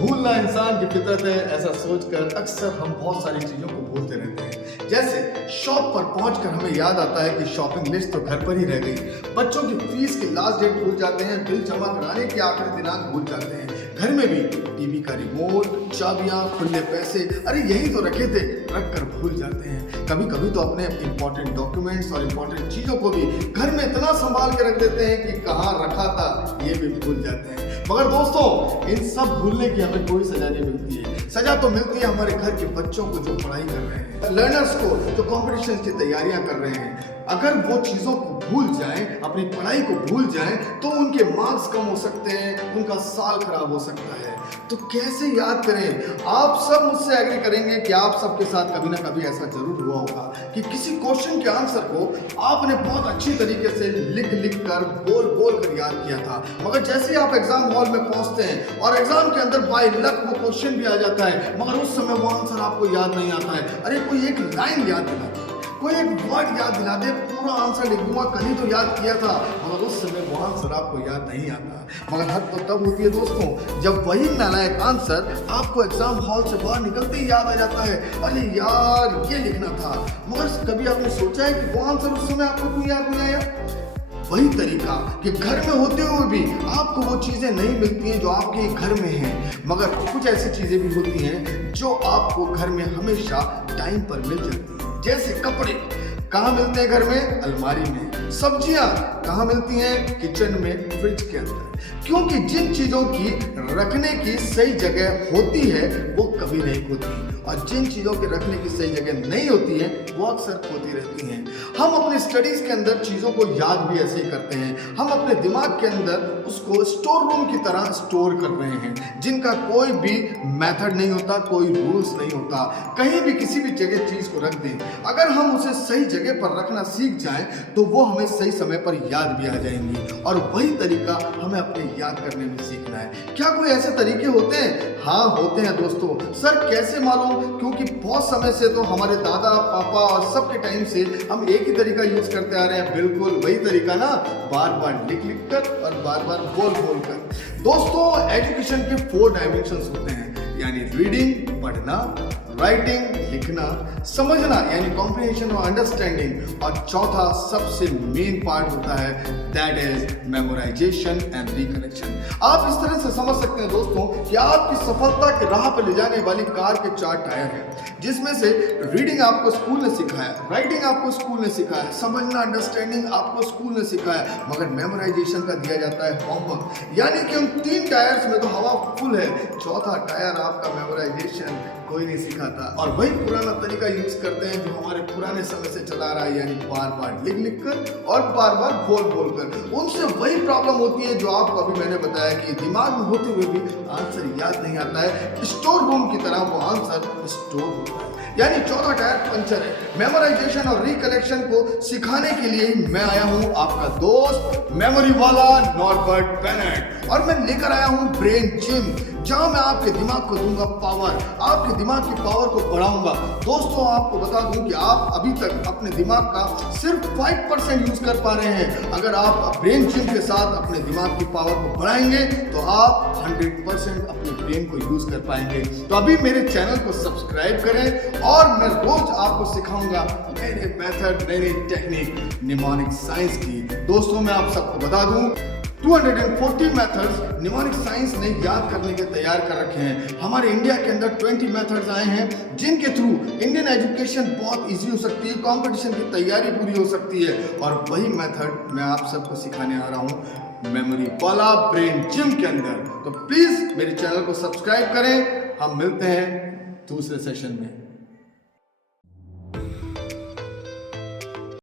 भूलना इंसान की फितरत है, ऐसा सोचकर अक्सर हम बहुत सारी चीजों को भूलते रहते हैं। जैसे शॉप पर पहुंचकर हमें याद आता है कि शॉपिंग लिस्ट तो घर पर ही रह गई। बच्चों की फीस की लास्ट डेट भूल जाते हैं, बिल जमा कराने के आखिरी दिनांक भूल जाते हैं। घर में भी टीवी का रिमोट, चाबियां, खुले पैसे, अरे यही तो रखे थे, रख कर भूल जाते हैं। कभी कभी तो अपने इंपॉर्टेंट डॉक्यूमेंट्स और इंपॉर्टेंट चीजों को भी घर में इतना संभाल के रख देते हैं कि कहाँ रखा था ये भी भूल जाते हैं। मगर दोस्तों, इन सब भूलने की हमें कोई सजा नहीं मिलती है। सजा तो मिलती है हमारे घर के बच्चों को जो पढ़ाई कर रहे हैं, लर्नर्स को जो कॉम्पिटिशन की तैयारियां कर रहे हैं। अगर वो चीजों को भूल जाएं, अपनी पढ़ाई को भूल जाएं, तो उनके मार्क्स कम हो सकते हैं, उनका साल खराब हो सकता है। तो कैसे याद करें? आप सब मुझसे एग्री करेंगे कि आप सबके साथ कभी ना कभी ऐसा जरूर हुआ होगा कि किसी क्वेश्चन के आंसर को आपने बहुत अच्छी तरीके से लिख कर बोल कर याद किया था, मगर जैसे ही आप एग्जाम हॉल में पहुंचते हैं और एग्जाम के अंदर बाय लक वो क्वेश्चन भी आ जाता है, मगर उस समय वो आंसर आपको याद नहीं आता है। अरे कोई एक लाइन याद दिला दे, कोई एक वर्ड याद दिला दे, पूरा आंसर लिख दूंगा, कहीं तो याद किया था, मगर उस समय वो आंसर आपको याद नहीं आता। मगर हद तो तब होती है दोस्तों, जब वही नालायक आंसर आपको एग्जाम हॉल से बाहर निकलते ही याद आ जाता है। अरे यार ये लिखना था, मगर कभी आपने सोचा है कि वो आंसर उस समय आपको क्यों याद नहीं आया? वही तरीका कि घर में होते हुए भी आपको वो चीजें नहीं मिलती हैं जो आपके घर में हैं, मगर कुछ ऐसी चीजें भी होती हैं जो आपको घर में हमेशा टाइम पर मिल जाती हैं। जैसे कपड़े कहाँ मिलते हैं घर में? अलमारी में। सब्जियां कहाँ मिलती हैं? किचन में, फ्रिज के अंदर। क्योंकि जिन चीजों की रखने की सही जगह होती है वो कभी नहीं खोती, और जिन चीजों के रखने की सही जगह नहीं होती है वो अक्सर खोती रहती हैं। हम अपने स्टडीज के अंदर चीजों को याद भी ऐसे ही करते हैं। हम अपने दिमाग के अंदर उसको स्टोर रूम की तरह स्टोर कर रहे हैं, जिनका कोई भी मेथड नहीं होता, कोई रूल्स नहीं होता। कहीं भी किसी भी जगह चीज को रख दें, अगर हम उसे सही जगह पर रखना सीख जाएं तो वो हमें सही समय पर याद भी आ जाएंगी। और वही तरीका हमें अपने याद करने में सीखना है। क्या कोई ऐसे तरीके होते हैं? हाँ होते हैं दोस्तों। सर कैसे मालूम? क्योंकि बहुत समय से तो हमारे दादा पापा और सबके टाइम से हम एक ही तरीका यूज करते आ रहे हैं। बिल्कुल वही तरीका ना, बार बार लिख कर और बार बार बोल कर। दोस्तों, एजुकेशन के 4 डायमेंशंस होते हैं, यानी रीडिंग पढ़ना, राइटिंग लिखना, समझना यानी कॉम्प्रिहेंशन और अंडरस्टैंडिंग, और चौथा सबसे मेन पार्ट होता है, that is memorisation and recollection. आप इस तरह से समझ सकते हैं दोस्तों कि आपकी सफलता की राह पर ले जाने वाली कार के 4 टायर हैं, जिसमें से रीडिंग आपको स्कूल ने सिखाया, राइटिंग आपको स्कूल ने सिखाया, समझना अंडरस्टैंडिंग आपको स्कूल ने सिखाया, मगर मेमोराइजेशन का दिया जाता है होमवर्क। यानी कि उन 3 टायर्स में तो हवा फुल है, चौथा टायर आपका मेमोराइजेशन कोई नहीं सिखाता। और वही पुराना तरीका यूज करते हैं जो हमारे पुराने समय से चला रहा है, यानी बार बार लिख कर और बार बार बोल कर। उनसे वही प्रॉब्लम होती है जो आपको अभी मैंने बताया कि दिमाग में होते हुए भी आंसर याद नहीं आता है। स्टोर रूम की तरह वो आंसर स्टोर होता है, यानी चौथा टायर पंचर है। मेमोराइजेशन और रिकलेक्शन को सिखाने के लिए मैं आया हूं आपका दोस्त मेमोरी वाला नॉर्बर्ट बेनेट, और मैं लेकर आया हूं ब्रेन जिम, जहां मैं आपके दिमाग को दूंगा पावर, आपके दिमाग की पावर को बढ़ाऊंगा। दोस्तों, आपको बता दूं कि आप अभी तक अपने दिमाग का सिर्फ 5% यूज कर पा रहे हैं। अगर आप ब्रेन जिम के साथ अपने दिमाग की पावर को बढ़ाएंगे तो आप 100% अपने ब्रेन को यूज कर पाएंगे। तो अभी मेरे चैनल को सब्सक्राइब करें, और मैं रोज आपको सिखाऊंगा नए नए मेथड, नई नई टेक्निक निमोनिक साइंस की। दोस्तों, मैं आप सबको बता दूं 240 मेथड्स निमोनिक साइंस ने याद करने के तैयार कर रखे हैं। हमारे इंडिया के अंदर 20 मेथड्स आए हैं, जिनके थ्रू इंडियन एजुकेशन बहुत इजी हो सकती है, कंपटीशन की तैयारी पूरी हो सकती है। और वही मेथड मैं आप सबको सिखाने आ रहा हूँ मेमोरी वाला ब्रेन जिम के अंदर। तो प्लीज मेरे चैनल को सब्सक्राइब करें। हम मिलते हैं दूसरे सेशन में।